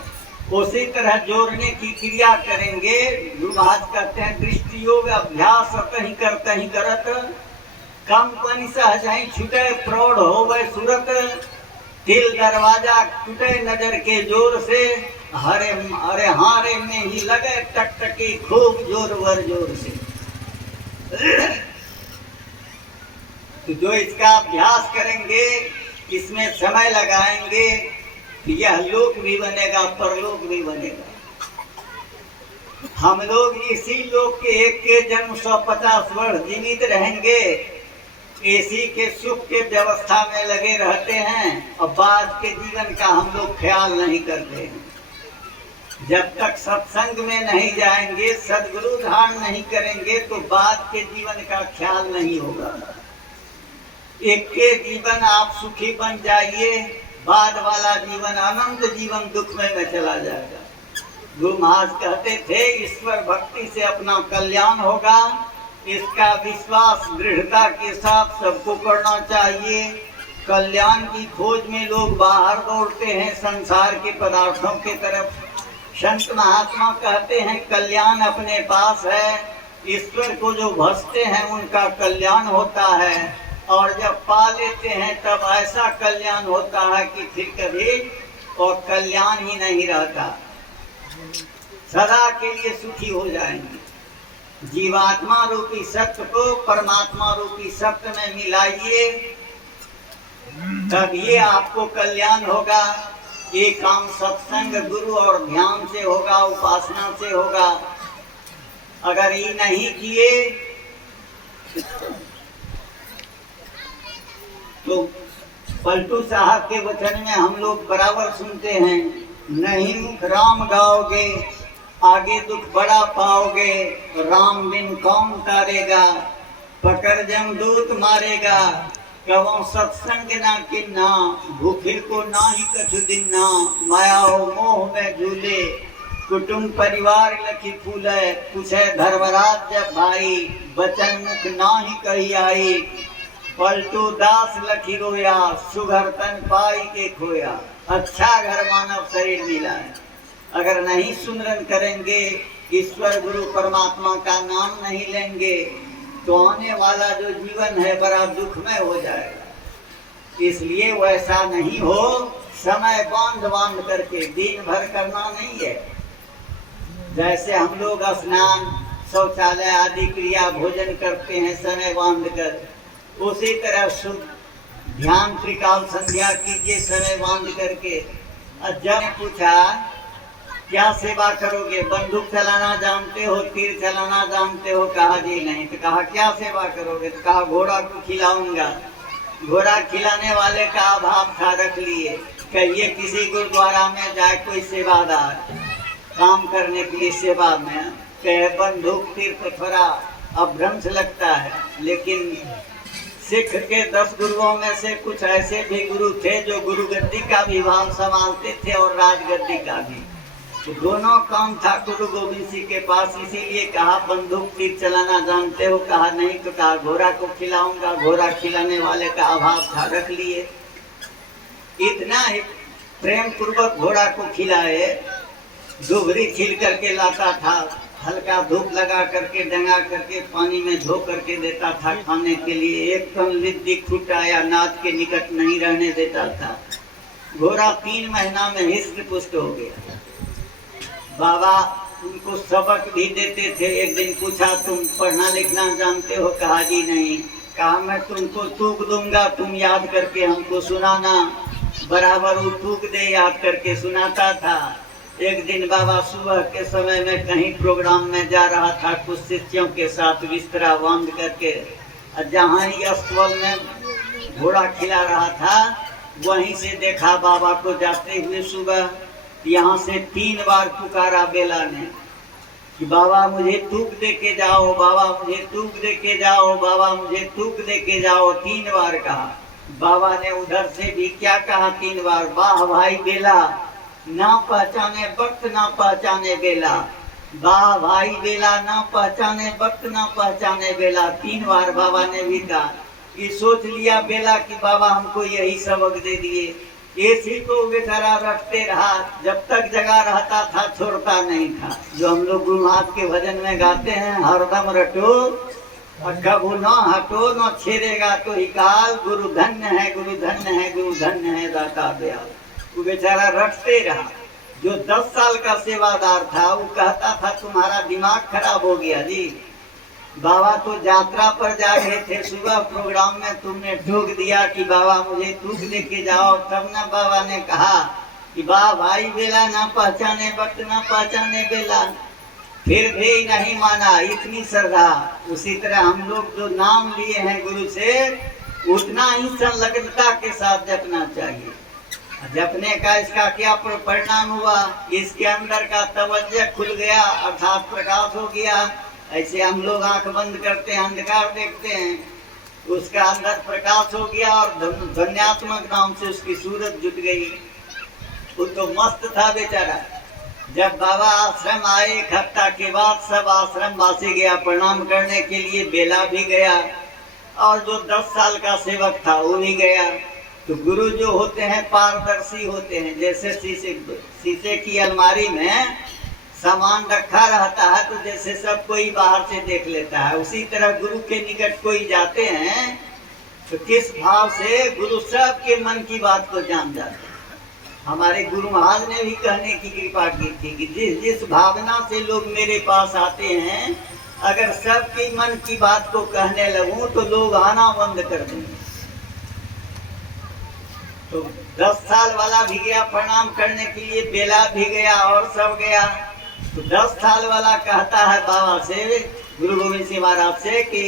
उसी तरह जोड़ने की क्रिया करेंगे। गुरुमहाराज कहते हैं, दृष्टि योग अभ्यास कहीं करत, कम पन सहज छुटे प्रौढ़ हो वह सूरत। दिल दरवाजा टूटे नजर के जोर से, हरे हरे हारे में ही लगे टकटकी खूब जोर वर जोर से। तो जो इसका अभ्यास करेंगे, इसमें समय लगाएंगे, तो यह लोक भी बनेगा, परलोक भी बनेगा। हम लोग इसी लोक के एक के जन्म 150 वर्ष जीवित रहेंगे। इसी के सुख के व्यवस्था में लगे रहते हैं और बाद के जीवन का हम लोग ख्याल नहीं करते हैं। जब तक सत्संग में नहीं जाएंगे, सदगुरु धारण नहीं करेंगे, तो बाद के जीवन का ख्याल नहीं होगा। एक के जीवन आप सुखी बन जाइए, बाद वाला जीवन अनंत जीवन दुख में चला जाएगा। गुरु महाराज कहते थे ईश्वर भक्ति से अपना कल्याण होगा, इसका विश्वास दृढ़ता के साथ सबको करना चाहिए। कल्याण की खोज में लोग बाहर दौड़ते हैं संसार के पदार्थों के तरफ। संत महात्मा कहते हैं कल्याण अपने पास है, ईश्वर को जो भजते हैं उनका कल्याण होता है, और जब पा लेते हैं तब ऐसा कल्याण होता है कि फिर कभी और कल्याण ही नहीं रहता, सदा के लिए सुखी हो जाएंगे। जीवात्मा रूपी सत्य को परमात्मा रूपी सत्य में मिलाइए, तब ये आपको कल्याण होगा। ये काम सत्संग गुरु और ध्यान से होगा, उपासना से होगा। अगर ये नहीं किए तो पलटू साहब के वचन में हम लोग बराबर सुनते हैं, नहीं मुख राम गाओगे आगे दुख बड़ा पाओगे, राम बिन कौन तारेगा, पकड़ जमदूत मारेगा, कहो सत्संग ना किन्ना, भूखे को ना ही कछु दिन्ना, माया मोह में झूले, कुटुंब परिवार लखी फूले, पूछे धर्मराज जब भाई, बचन मुख ना ही कही आई, पलटू दास लखी रोया, सुघर तन पाई के खोया। अच्छा घर मानव शरीर मिला है, अगर नहीं सुमरन करेंगे, ईश्वर गुरु परमात्मा का नाम नहीं लेंगे, तो आने वाला जो जीवन है बड़ा दुखमय हो जाएगा। इसलिए वैसा नहीं हो, समय बांध करके दिन भर करना नहीं है। जैसे हम लोग स्नान शौचालय आदि क्रिया भोजन करते हैं समय बांध कर, उसी तरह शुद्ध ध्यान त्रिकाल संध्या कीजिए समय बांध करके। जब पूछा क्या सेवा करोगे, बंदूक चलाना जानते हो, तीर चलाना जानते हो, कहा जी नहीं। तो कहा क्या सेवा करोगे, तो कहा घोड़ा को खिलाऊंगा। घोड़ा खिलाने वाले का अभाव था, रख लिए। कहिए किसी गुरुद्वारा में जाए कोई सेवादार काम करने के लिए सेवा में, कहे बंदूक तीर तो थोड़ा अभ्रंश लगता है। लेकिन सिख के 10 गुरुओं में से कुछ ऐसे भी गुरु थे जो गुरु गद्दी का भी भाव संभालते थे और राजगद्दी का भी। तो दोनों काम था गुरु गोविंद सिंह के पास, इसीलिए कहा बंदूक तीर चलाना जानते हो, कहा नहीं। तो कहा घोड़ा को खिलाऊंगा। घोड़ा खिलाने वाले का अभाव था, रख लिए। इतना ही प्रेम पूर्वक घोड़ा को खिलाए, दुबरी छील करके लाता था, हल्का धूप लगा करके डंगा करके पानी में धो करके देता था खाने के लिए। एक कम लिद्दी खूटा या नाद के निकट नहीं रहने देता था। घोड़ा 3 महीना में हिस्ट पुष्ट हो गया। बाबा उनको सबक भी देते थे। एक दिन पूछा तुम पढ़ना लिखना जानते हो, कहा जी नहीं। कहा मैं तुमको तूक दूंगा, तुम याद करके हमको सुनाना। बराबर वो तूक दे याद करके सुनाता था। एक दिन बाबा सुबह के समय में कहीं प्रोग्राम में जा रहा था, कुछ शिष्यों के साथ बिस्तरा बांध करके, जहाँ ही अस्तबल में घोड़ा खिला रहा था वहीं से देखा बाबा को जाते हुए। सुबह यहाँ से 3 बार पुकारा बेला ने कि बाबा मुझे तूक दे के जाओ, बाबा मुझे तूक दे के जाओ, बाबा मुझे तूक दे के जाओ। 3 बार कहा। बाबा ने उधर से भी क्या कहा 3 बार, वाह भाई बेला, ना पहचाने वक्त ना पहचाने बेला, वाह भाई बेला, ना पहचाने वक्त ना पहचाने बेला। 3 बार बाबा ने भी कहा। ये सोच लिया बेला कि बाबा हमको यही सबक दे दिए। इसी को बेचारा रखते रहा, जब तक जगा रहता था छोड़ता नहीं था। जो हम लोग गुरु महाराज के भजन में गाते हैं, हरदम रटो कबू न हटो, न छेड़ेगा तो ही काल, गुरु धन्य है, गुरु धन्य है, गुरु धन्य है दाता दयाल। वो बेचारा रटते रहा। जो 10 साल का सेवादार था वो कहता था तुम्हारा दिमाग खराब हो गया जी, बाबा तो यात्रा पर जा रहे थे, सुबह प्रोग्राम में तुमने ठोक दिया कि बाबा मुझे तूक दे के जाओ। तब ना बाबा ने कहा कि वाह भाई बेला, ना पहचाने वक्त ना पहचाने बेला। फिर भी नहीं माना, इतनी श्रद्धा। उसी तरह हम लोग जो नाम लिए हैं गुरु से, उतना ही संलग्नता के साथ जपना चाहिए। जपने का इसका क्या परिणाम हुआ, इसके अंदर का तवज्जो खुल गया, अर्थात प्रकाश हो गया। ऐसे हम लोग आंख बंद करते हैं, अंधकार देखते हैं, उसका अंदर प्रकाश हो गया और धन्यात्मक नाम से उसकी सूरत जुट गई। वो तो मस्त था बेचारा। जब बाबा आश्रम आए, एक हफ्ता के बाद सब आश्रम वासी गया प्रणाम करने के लिए। बेला भी गया और जो 10 साल का सेवक था वो भी गया। तो गुरु जो होते हैं पारदर्शी होते हैं। जैसे शीशे की अलमारी में सामान रखा रहता है तो जैसे सब कोई बाहर से देख लेता है, उसी तरह गुरु के निकट कोई जाते हैं तो किस भाव से गुरु सबके मन की बात को जान जाते हैं। हमारे गुरु महाराज ने भी कहने की कृपा की थी कि जिस भावना से लोग मेरे पास आते हैं, अगर सबके मन की बात को कहने लगूं तो लोग आना बंद कर देंगे। तो 10 साल वाला भी गया प्रणाम करने के लिए, बेला भी गया और सब गया। तो 10 साल वाला कहता है बाबा से, गुरु गोविंद सिंह महाराज से कि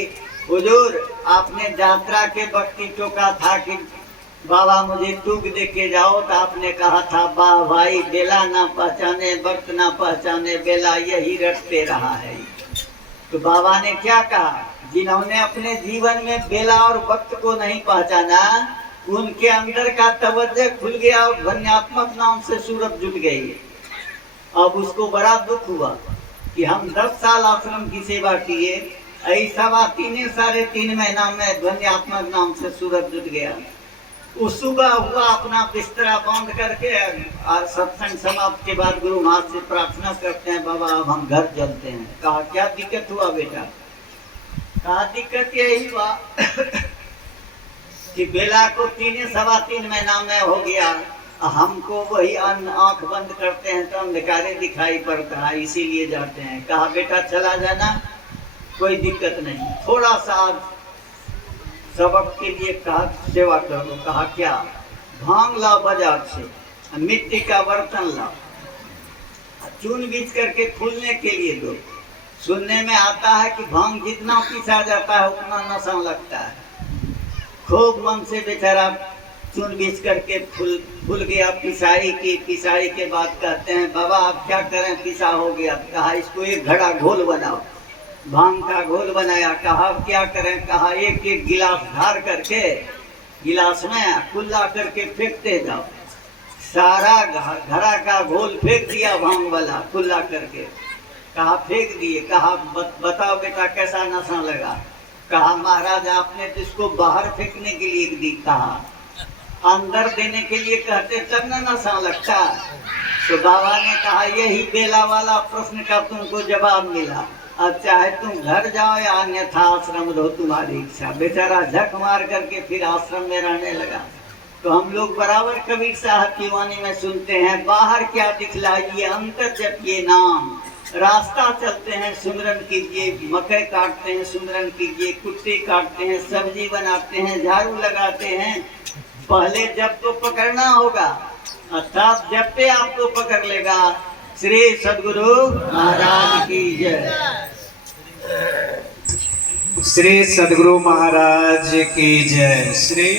हुजूर आपने यात्रा के वक्त टोका था कि बाबा मुझे टूक दे के जाओ, तो आपने कहा था वाह भाई, बेला ना पहचाने वक्त ना पहचाने बेला, यही रटते रहा है। तो बाबा ने क्या कहा, जिन्होंने अपने जीवन में बेला और वक्त को नहीं पहचाना उनके अंदर का तवज्जो खुल गया और ध्वन्यात्मक नाम से सूरत जुट गई। अब उसको बड़ा दुख हुआ कि हम 10 साल आश्रम की सेवा किए, ऐसा 3.5 महीना में ध्वन्यात्मक नाम से सूरत जुट गया। उस सुबह हुआ अपना बिस्तरा बंद करके और सत्संग समाप्त के बाद गुरु महाराज से प्रार्थना करते हैं, बाबा अब हम घर चलते हैं। कहा क्या दिक्कत हुआ बेटा? कहा दिक्कत यही हुआ कि बेला को 3.25 महीना में हो गया, हमको वही आंख बंद करते हैं तो अंधकारे दिखाई पड़ता है, इसीलिए जाते हैं। कहा बेटा चला जाना, कोई दिक्कत नहीं, थोड़ा सा सबक के लिए कहा सेवा करो। कहा क्या? भांग लाओ बाजार से, मिट्टी का बर्तन लाओ, चून बीच करके फूलने के लिए दो। सुनने में आता है कि भांग जितना पीसा जाता है उतना नशा लगता है। खूब मन से बेचारा चून बीच करके फूल गया। पिसाई के बाद कहते हैं बाबा आप क्या करें, पिसा हो गया। कहा इसको एक घड़ा घोल बनाओ, भांग का घोल बनाया। कहा क्या करें? कहा एक गिलास धार करके गिलास में कुल्ला करके फेंकते जाओ। सारा घड़ा का घोल फेंक दिया भांग वाला कुल्ला करके। कहा फेंक दिए। कहा बताओ बेटा कैसा नशा लगा? कहा महाराज आपने जिसको बाहर फेंकने के लिए दी, कहा अंदर देने के लिए कहते तब न नशा लगता। तो बाबा ने कहा यही बेला वाला प्रश्न का तुमको जवाब मिला। अब चाहे तुम घर जाओ या अन्यथा आश्रम रहो, तुम्हारी इच्छा। बेचारा झक मार करके फिर आश्रम में रहने लगा। तो हम लोग बराबर कबीर साहब की वाणी में सुनते हैं, बाहर क्या दिखलाइए अंतर जपिए नाम। रास्ता चलते हैं सुमिरन कीजिए, मकई काटते हैं सुमिरन कीजिए, कुट्टी काटते हैं, सब्जी बनाते हैं, झाड़ू लगाते हैं। पहले जब तो पकड़ना होगा, तब जब पे आपको पकड़ लेगा। श्री सद्गुरु महाराज की जय। श्री सद्गुरु महाराज की जय। श्री